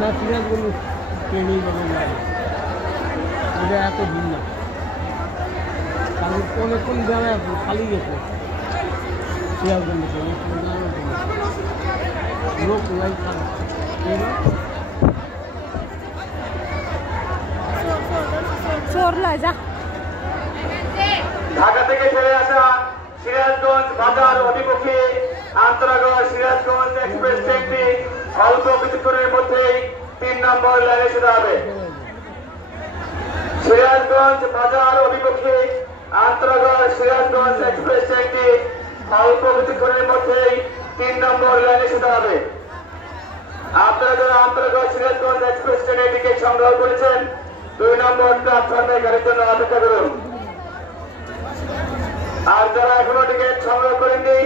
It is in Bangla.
না সিরাজগঞ্জ ট্রেনে যাবে না, এটা এত ভিড় না। কারণ অনেকক্ষণ বেড়ায় আছে, খালি গেছে সিরাজগঞ্জ লোক নাই খারাপ। ঢাকা থেকে ছেড়ে আসা সিরাজগঞ্জ বাজার অভিমুখী আন্তরাগড় সিরাজগঞ্জ এক্সপ্রেস ট্রেনটি অল্প কিছুক্ষণের মধ্যেই 3 নম্বর লাইনে শুরু হবে। সিরাজগঞ্জ বাজার অভিমুখী আন্তরাগড় সিরাজগঞ্জ এক্সপ্রেস ট্রেনটি অল্প কিছুক্ষণের মধ্যেই 3 নম্বর লাইনে শুরু হবে। আপনারা যারা আন্তরাগড় সিরাজগঞ্জ এক্সপ্রেস ট্রেনের টিকিট সংগ্রহ করেছেন 2 নম্বর প্ল্যাটফর্মে গাড়ির জন্য অপেক্ষা করুন। আর যারা এখনো টিকিট সংগ্রহ করেননি